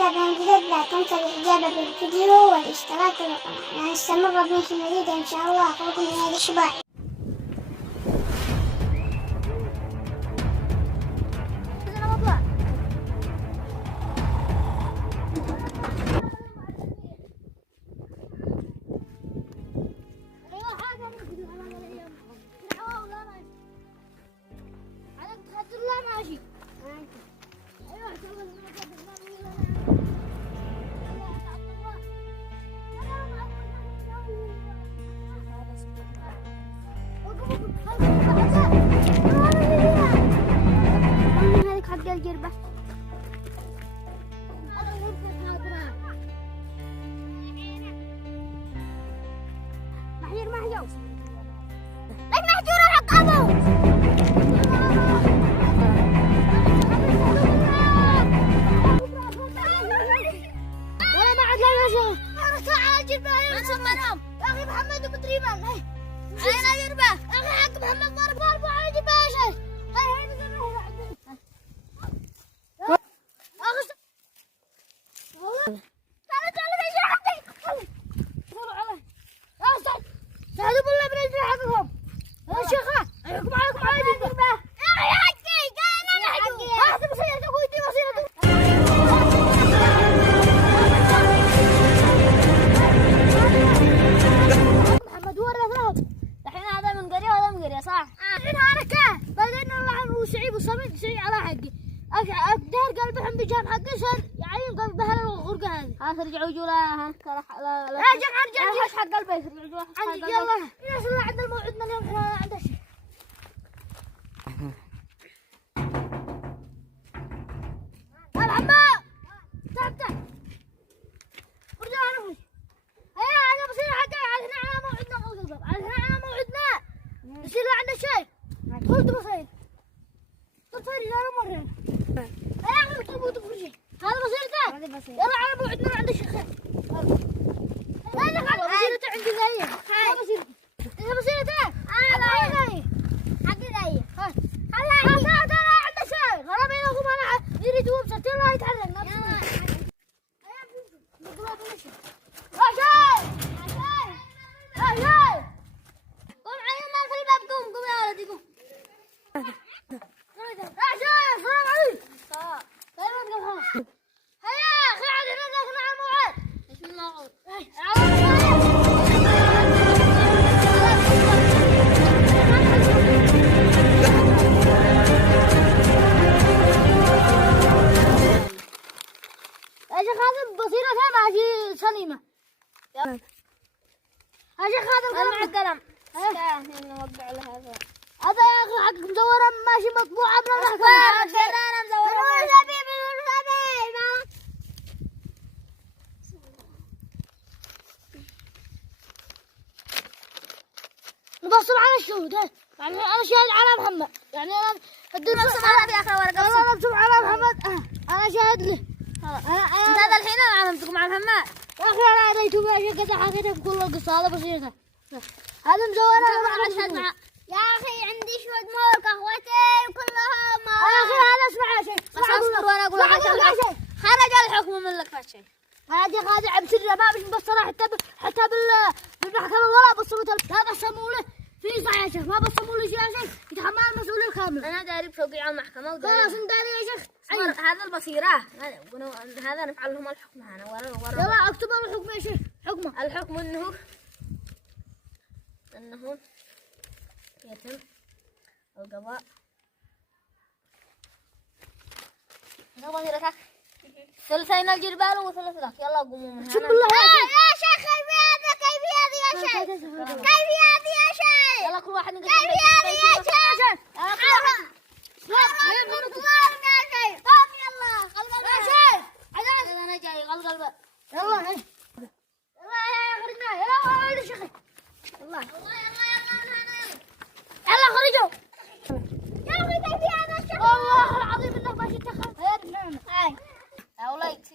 متابعين جدد لا تنسى الإعجاب بالفيديو والاشتراك في القناة نستمر بنشر مزيدا إن شاء الله. أخوكم نهاد الشباح. هذيك حق الجربة محجور محجور ليش محجور حق أبو ولا ما عاد لا شيء أنا على الجربة من سمنهم يا أخي محمد ومتريبان أين الجربة يا أخي حق محمد ضرب على الجربة يا شيخ هاي تعالوا بالله بنجري حقكم يا شيخة عليكم عادي يا حقي قال انا حقي هذه بصيرتك ودي بصيرتك محمد ورثهم الحين هذا من قريه وهذا من قريه صح؟ الحين هلكه بعدين الله وسعيد وصمد سعيد على حقي اقدر قلبهم بجام حقي صار يعين قلب بهل الغرقه هذه ها ترجعوا جولا ها لا ارجع حق قلبي ترجعوا حق قلبي يلا الناس اللي عندنا موعدنا اليوم احنا عندنا شيء الحمام تعبت ارجع انا انا بصير حقي احنا على موعدنا احنا على موعدنا يصير عندنا شيء قلت بصير طفل يا مرة يا اخي تبغى تفرجي هذا بصيرته يلا على موعدنا عند الشيخ لا بصيرته عندي ذاية ما بصيرته إذا بصيرته حقي ذاية هلا عند شيء غرام بينكم أنا يريد وبسط يلا يتحرك قوم عيون ما في الباب قوم يا ولدي قوم السلام عليكم. هيا اخي عاد هنا داخل على الموعد. ايش من الموعد؟ يا شيخ هذا بصيرة ماشي سليمة. يا شيخ هذا القلم مع القلم. نوقع له هذا. هذا يا اخي حق مزوره ماشي مطبوعه بلا اخبار انا مزوره نبصم على الشهود يعني انا شاهد على محمد يعني انا نبصم على يا اخي ورقه انا نبصم على محمد انا شاهد له انت هذا الحين انا علمتكم على محمد يا اخي انا رأيته ماشي كذا حكيت كل القصه هذا بسيطه هذا مزوره يا اخي عندي شويه مولك اخوتي وكلهم يا اخي هذا اسمع شيء بس اصبر وانا اقول لك خرج الحكم من لك فشي هذه خادع بسر ما مش مبصره حتى بالمحكمه ولا بصموا هذا بصموا في صح يا شيخ ما بصموا له شيء يا شيخ يتحمل المسؤوليه الكامله انا داري بتوقيع على المحكمه خلاص انت داري يا شيخ هذا البصيره هذا نفعل لهم الحكم هنا ورا يلا اكتب الحكم يا شيخ حكمه الحكم انه يتم القضاء وظيرتك ثلثين الجربال وثلث لك يلا قوموا من هنا يا شيخ كيفية يا شيخ كيفية يا شيخ يلا كل واحد كيفية يا شيخ قام يلا قلب يا شيخ انا جاي قلب يلا يا خرجنا يلا يا شيخ يلا يلا خرجوا يا اخي كيف هذا الشيخ والله العظيم انك ماشي تخاف يا ولد